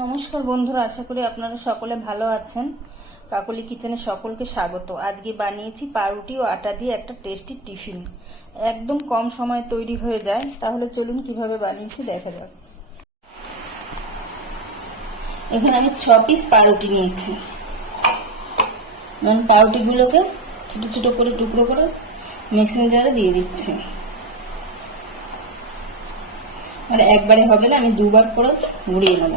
নমস্কার বন্ধুরা, আশা করি আপনারা সকলে ভালো আছেন। কাকলি কিচেনে সকলকে স্বাগত। আজকে বানিয়েছি পাউরুটি ও আটা দিয়ে একটা টেস্টি টিফিন। একদম কম সময়ে তৈরি হয়ে যায়। তাহলে চলুন কিভাবে বানিয়েছি দেখা যাক। এখানে আমি 6 পিস পাউরুটি নিয়েছি। পাউরুটিগুলোকে ছোট ছোট করে টুকরো করে মিক্সিং জারে দিয়ে দিচ্ছি। আর একবারে হবে না, আমি দুবার করে ঘুরিয়ে নেব।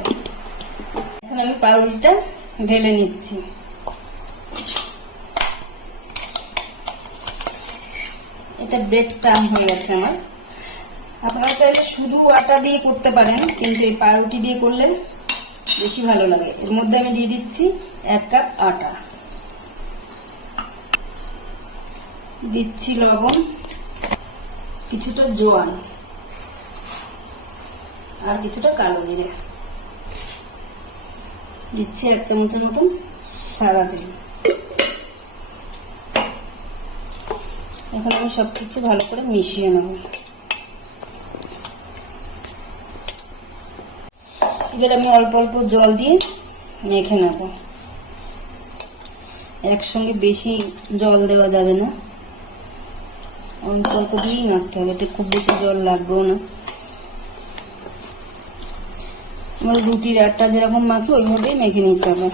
এখন আমি পাউরুটিটা ঢেলে নিচ্ছি। এটা ব্রেড ক্রাম হয়ে গেছে আমার। আপনারা চাইলে শুধু আটা দিয়ে করতে পারেন, কিন্তু এই পাউরুটি দিয়ে করলে বেশি ভালো লাগে। এর মধ্যে আমি দিয়ে দিচ্ছি 1 কাপ আটা, দিচ্ছি লবণ, কিছুটা জোয়ান আর কিছুটা কালো জিরে, দিচ্ছি 1 চামচের মতন সাদা তেল। এখন আমি সবকিছু ভালো করে মিশিয়ে নেব। এবার আমি অল্প অল্প জল দিয়ে মেখে নেব। একসঙ্গে বেশি জল দেওয়া যাবে না, অল্প অল্প দিয়েই মাখতে হবে। এতে খুব বেশি জল লাগবেও না। আমরা রুটির আটা যেরকম মাখি ওইভাবেই মেখে নিতে হবে।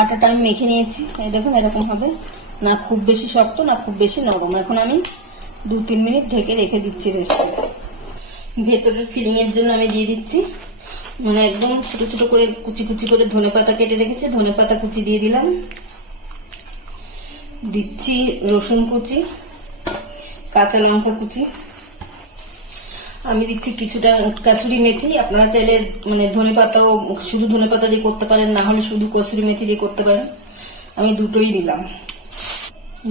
আটাটা আমি মেখে নিয়েছি, এই দেখুন এরকম হবে, না খুব বেশি শক্ত না খুব বেশি নরম। এখন আমি 2-3 মিনিট ঢেকে রেখে দিচ্ছি রেস্টে। ভেতরের ফিলিং এর জন্য আমি দিয়ে দিচ্ছি একদম ছোট ছোট করে কুচি কুচি করে ধনেপাতা কেটে রেখেছি, ধনেপাতা কুচি দিয়ে দিলাম। দিচ্ছি রসুন কুচি, কাঁচা লঙ্কা কুচি। আমি দিচ্ছি কিছুটা কাসুরি মেথি। আপনারা চাইলে ধনেপাতাও শুধু ধনেপাতা দিয়ে করতে পারেন, না হলে শুধু কসুরি মেথি দিয়ে করতে পারেন। আমি দুটোই দিলাম।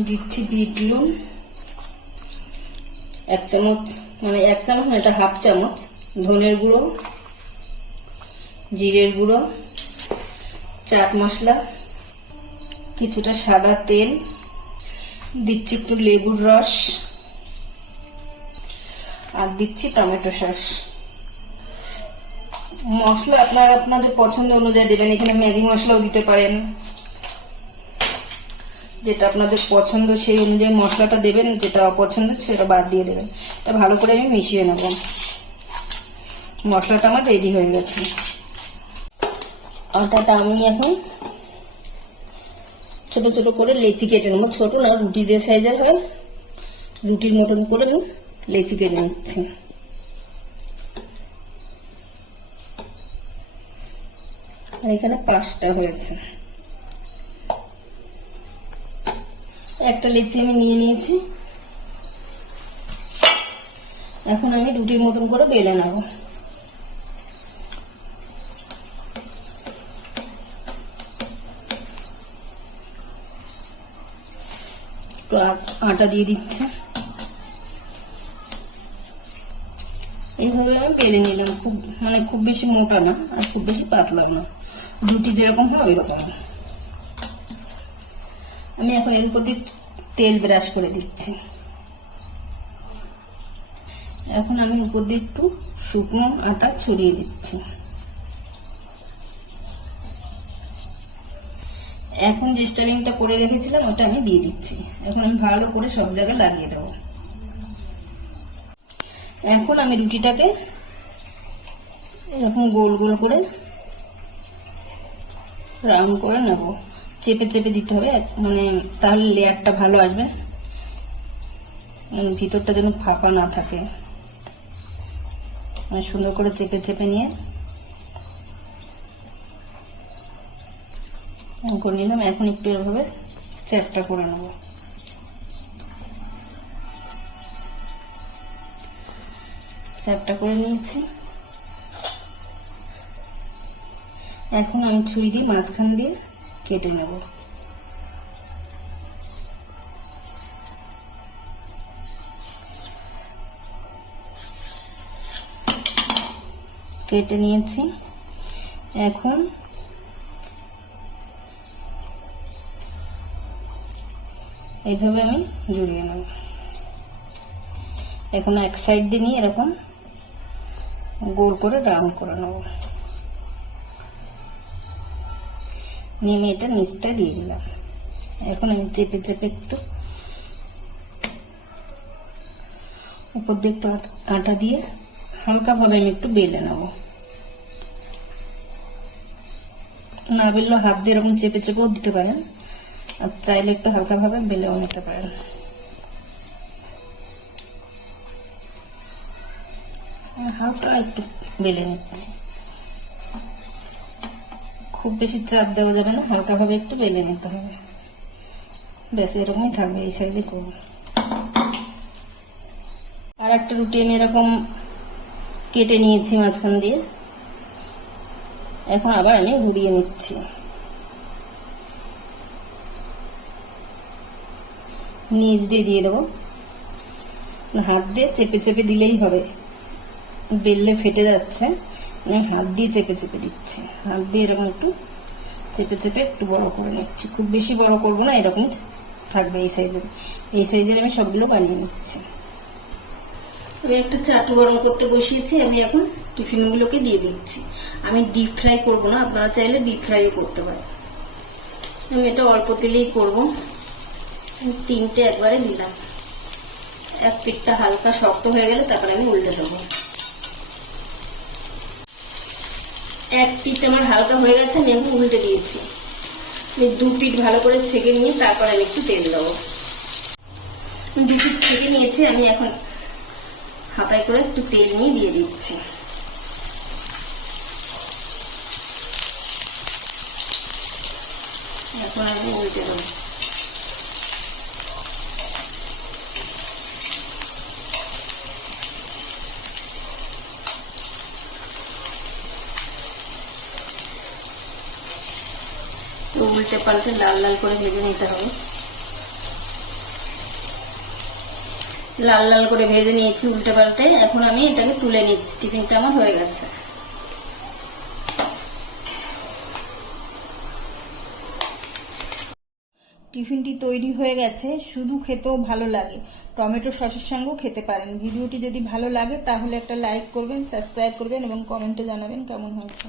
দিচ্ছি বিট লুন 1 চামচ, 1 চামচ না, এটা হাফ চামচ। ধনের গুঁড়ো, জিরের গুঁড়ো, চাট মশলা, কিছুটা সাদা তেল, দিচ্ছি একটু লেবুর রস, আর দিচ্ছি টমেটো সস। মশলা আপনারা আপনাদের পছন্দ অনুযায়ী দেবেন। এখানে ম্যাগি মশলাও দিতে পারেন, যেটা আপনাদের পছন্দ সেই অনুযায়ী মশলাটা দেবেন, যেটা অপছন্দ সেটা বাদ দিয়ে দেবেন। এটা ভালো করে আমি মিশিয়ে নেব। মশলাটা আমার রেডি হয়ে গেছে। আটাটা আমি এখন ছোট ছোট করে লেচি কেটে নেবো। ছোট না, রুটি যে সাইজের হয় রুটির মতন করে আমি লেচি কেটে নিচ্ছি। এখানে 5টা হয়েছে। একটা লেচি আমি নিয়ে নিয়েছি। এখন আমি রুটির মতন করে বেলে নেব। আটা দিয়ে দিচ্ছি। এইভাবে আমি বেলে নিলাম। খুব বেশি মোটা না আর খুব বেশি পাতলা না, রুটি যেরকম হয় ওইরকম। আমি এখন এর উপর দিয়ে তেল ব্রাশ করে দিচ্ছি। এখন আমি উপর দিয়ে একটু শুকনো আটা ছড়িয়ে দিচ্ছি। এখন যে স্টাফিংটা করে রেখেছিলাম ওটা আমি দিয়ে দিচ্ছি। এখন আমি ভালো করে সব জায়গায় লাগিয়ে দেবো। এখন আমি রুটিটাকে এরকম গোল গোল করে রাউন্ড করে নেব। চেপে চেপে দিতে হবে, তাহলে লেয়ারটা ভালো আসবে, ভিতরটা যেন ফাঁকা না থাকে। সুন্দর করে চেপে চেপে নিয়ে করে নিলাম। এখন একটু এভাবে চ্যাপটা করে নেব। চ্যাপটা করে নিয়েছি। এখন আমি ছুরি দিয়ে মাঝখান দিয়ে কেটে নেব। কেটে নিয়েছি। এখন এইভাবে আমি জড়িয়ে নেব। এখন এক সাইড দিয়ে নিয়ে এরকম গোল করে রাউন্ড করে নেব। নেমে এটা নিচটা দিয়ে দিলাম। এখন আমি চেপে চেপে একটু উপর দিয়ে একটু আটা দিয়ে হালকাভাবে আমি একটু বেলে নেব। না বেললে হাত দিয়ে এরকম চেপে চেপেও দিতে পারেন, আর চাইলে একটু হালকাভাবে বেলেও নিতে পারেন। হালকা একটু বেলে নিচ্ছি, খুব বেশি চাপ দেওয়া যাবে না, হালকাভাবে একটু বেলে নিতে হবে। ব্যাস এরকমই থাকবে, এই সাইডে করবো। আর একটা রুটি আমি এরকম কেটে নিয়েছি মাঝখান দিয়ে, এখন আবার আমি ঘুরিয়ে নিচ্ছি। নিচ দিয়ে দিয়ে দেবো, হাত দিয়ে চেপে চেপে দিলেই হবে, বেললে ফেটে যাচ্ছে, আমি হাত দিয়ে চেপে চেপে দিচ্ছি। হাত দিয়ে এরকম একটু চেপে চেপে একটু বড় করে নিচ্ছি, খুব বেশি বড় করবো না, এরকম থাকবে এই সাইজের আমি সবগুলো বানিয়ে নিচ্ছি। আমি একটা চাটু গরম করতে বসিয়েছি, আমি এখন টিফিনগুলোকে দিয়ে দিচ্ছি। আমি ডিপ ফ্রাই করবো না, আপনারা চাইলে ডিপ ফ্রাইও করতে পারেন। আমি এটা অল্প তেলেই করবো। 3টে একবারে দিলাম। এক পিঠটা হালকা শক্ত হয়ে গেলে তারপরে আমি উল্টে দেবো। এক পিঠ আমার হালকা হয়ে গেছে, আমি এখন উল্টে দিয়েছি। আমি 2 পিঠ ভালো করে ছেঁকে নিয়ে তারপর আমি একটু তেল দেবো। 2 পিঠ ছেঁকে নিয়েছি, আমি এখন হাতায় করে একটু তেল নিয়ে দিয়ে দিচ্ছি। এখন আমি উল্টে দেবো। উল্টে পাল্টে লাল লাল করে ভেজে নিতে হবে। লাল লাল করে ভেজে নিয়েছি উল্টে পাল্টে, এখন আমি এটাকে তুলে নিচ্ছি। টিফিনটা আমার হয়ে গেছে। টিফিনটি তৈরি হয়ে গেছে, শুধু খেতেও ভালো লাগে, টমেটো সসের সঙ্গেও খেতে পারেন। ভিডিওটি যদি ভালো লাগে তাহলে একটা লাইক করবেন, সাবস্ক্রাইব করবেন এবং কমেন্টে জানাবেন কেমন হয়েছে।